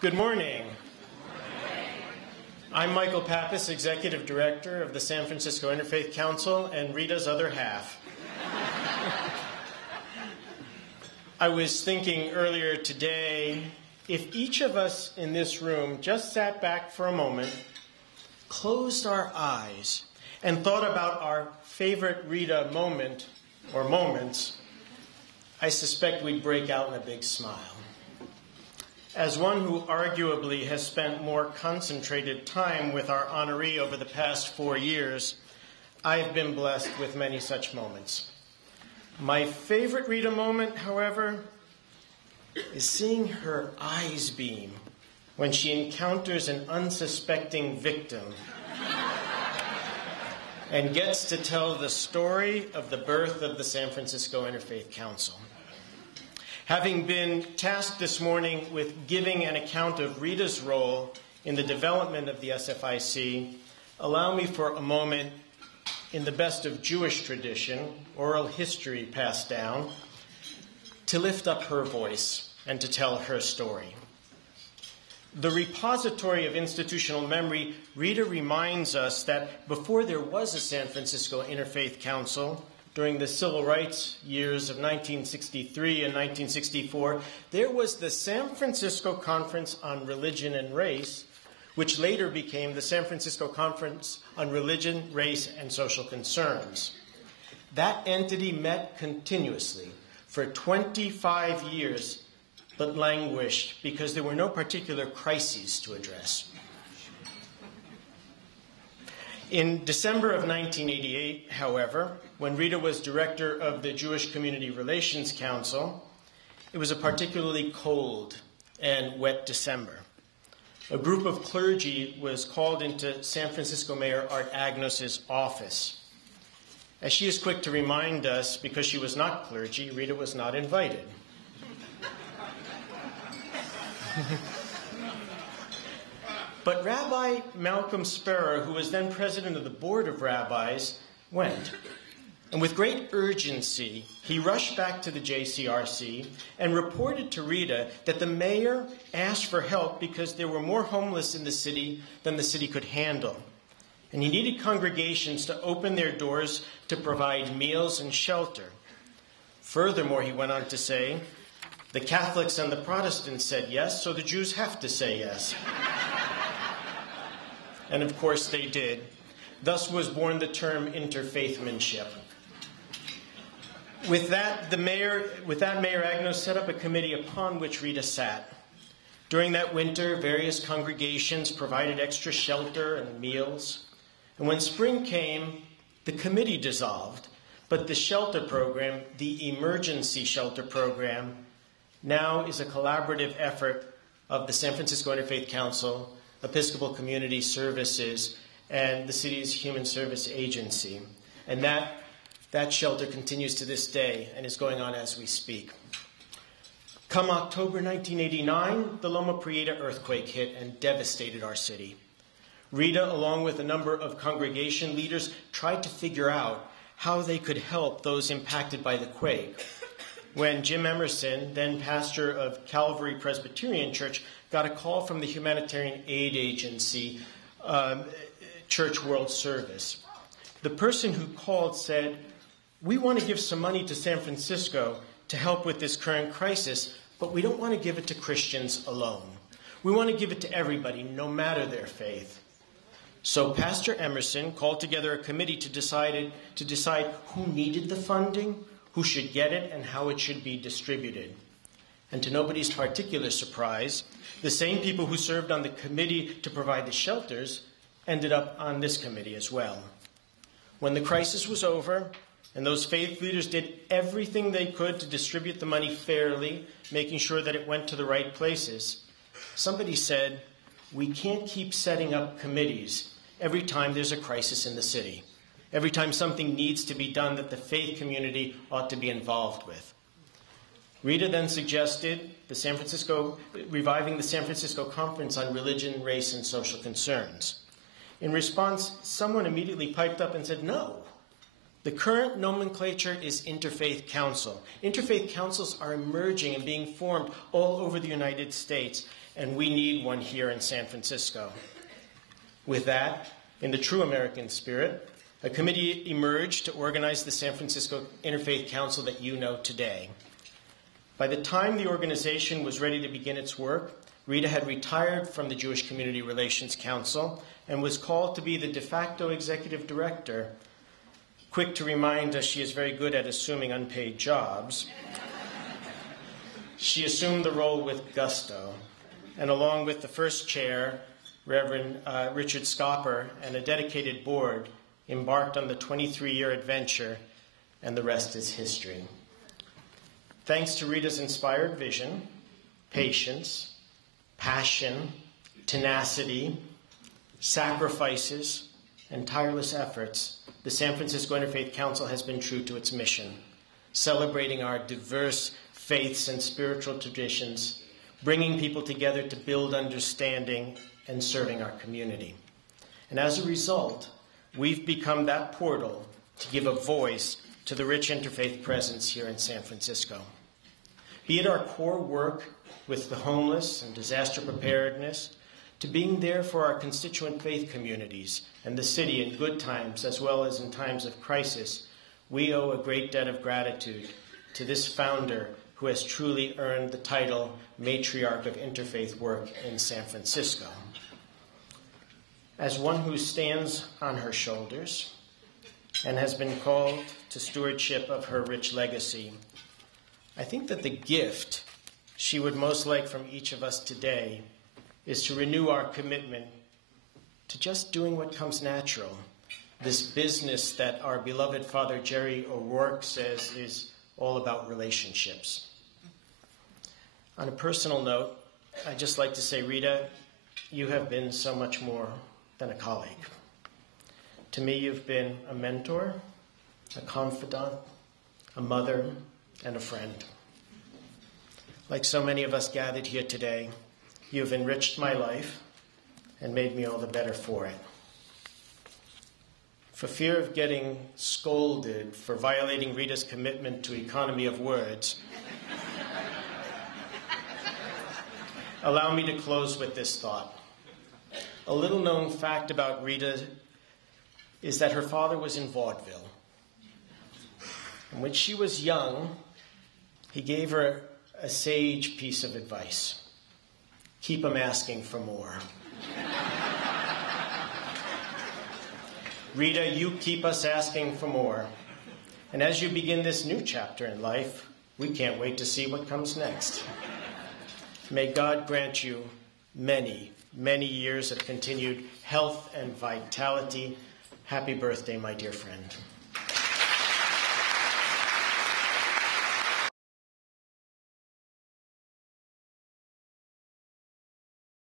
Good morning. I'm Michael Pappas, Executive Director of the San Francisco Interfaith Council and Rita's other half. I was thinking earlier today, if each of us in this room just sat back for a moment, closed our eyes, and thought about our favorite Rita moment or moments, I suspect we'd break out in a big smile. As one who arguably has spent more concentrated time with our honoree over the past 4 years, I've been blessed with many such moments. My favorite Rita moment, however, is seeing her eyes beam when she encounters an unsuspecting victim and gets to tell the story of the birth of the San Francisco Interfaith Council. Having been tasked this morning with giving an account of Rita's role in the development of the SFIC, allow me for a moment, in the best of Jewish tradition, oral history passed down, to lift up her voice and to tell her story. The repository of institutional memory, Rita reminds us that before there was a San Francisco Interfaith Council, during the civil rights years of 1963 and 1964, there was the San Francisco Conference on Religion and Race, which later became the San Francisco Conference on Religion, Race, and Social Concerns. That entity met continuously for 25 years, but languished because there were no particular crises to address. In December of 1988, however, when Rita was director of the Jewish Community Relations Council, it was a particularly cold and wet December. A group of clergy was called into San Francisco Mayor Art Agnos's office. As she is quick to remind us, because she was not clergy, Rita was not invited. But Rabbi Malcolm Sparrow, who was then president of the Board of Rabbis, went. And with great urgency, he rushed back to the JCRC and reported to Rita that the mayor asked for help because there were more homeless in the city than the city could handle. And he needed congregations to open their doors to provide meals and shelter. Furthermore, he went on to say, the Catholics and the Protestants said yes, so the Jews have to say yes. And of course they did. Thus was born the term interfaithmanship. With that, Mayor Agnos set up a committee upon which Rita sat. During that winter, various congregations provided extra shelter and meals. And when spring came, the committee dissolved. But the shelter program, the emergency shelter program, now is a collaborative effort of the San Francisco Interfaith Council, Episcopal Community Services, and the city's Human Service Agency. And that shelter continues to this day and is going on as we speak. Come October 1989, the Loma Prieta earthquake hit and devastated our city. Rita, along with a number of congregation leaders, tried to figure out how they could help those impacted by the quake. When Jim Emerson, then pastor of Calvary Presbyterian Church, got a call from the humanitarian aid agency, Church World Service. The person who called said, we want to give some money to San Francisco to help with this current crisis, but we don't want to give it to Christians alone. We want to give it to everybody, no matter their faith. So Pastor Emerson called together a committee to decide who needed the funding, who should get it, and how it should be distributed. And to nobody's particular surprise, the same people who served on the committee to provide the shelters ended up on this committee as well. When the crisis was over, and those faith leaders did everything they could to distribute the money fairly, making sure that it went to the right places, somebody said, we can't keep setting up committees every time there's a crisis in the city, every time something needs to be done that the faith community ought to be involved with. Rita then suggested reviving the San Francisco Conference on Religion, Race, and Social Concerns. In response, someone immediately piped up and said, no. The current nomenclature is Interfaith Council. Interfaith councils are emerging and being formed all over the United States. and we need one here in San Francisco. With that, in the true American spirit, a committee emerged to organize the San Francisco Interfaith Council that you know today. By the time the organization was ready to begin its work, Rita had retired from the Jewish Community Relations Council and was called to be the de facto executive director. Quick to remind us she is very good at assuming unpaid jobs. She assumed the role with gusto, and along with the first chair, Reverend Richard Scopper, and a dedicated board, embarked on the 23-year adventure, and the rest is history. Thanks to Rita's inspired vision, patience, passion, tenacity, sacrifices, and tireless efforts, the San Francisco Interfaith Council has been true to its mission, celebrating our diverse faiths and spiritual traditions, bringing people together to build understanding and serving our community. And as a result, we've become that portal to give a voice to the rich interfaith presence here in San Francisco. Be it our core work with the homeless and disaster preparedness, to being there for our constituent faith communities and the city in good times as well as in times of crisis, we owe a great debt of gratitude to this founder who has truly earned the title Matriarch of Interfaith Work in San Francisco. As one who stands on her shoulders and has been called to stewardship of her rich legacy, I think that the gift she would most like from each of us today is to renew our commitment to just doing what comes natural, this business that our beloved Father Jerry O'Rourke says is all about relationships. On a personal note, I'd just like to say, Rita, you have been so much more than a colleague. To me, you've been a mentor, a confidant, a mother, and a friend. Like so many of us gathered here today, you have enriched my life and made me all the better for it. For fear of getting scolded for violating Rita's commitment to economy of words, allow me to close with this thought. A little known fact about Rita is that her father was in vaudeville. And when she was young, he gave her a sage piece of advice. Keep him asking for more. Rita, you keep us asking for more. And as you begin this new chapter in life, we can't wait to see what comes next. May God grant you many, many years of continued health and vitality. Happy birthday, my dear friend.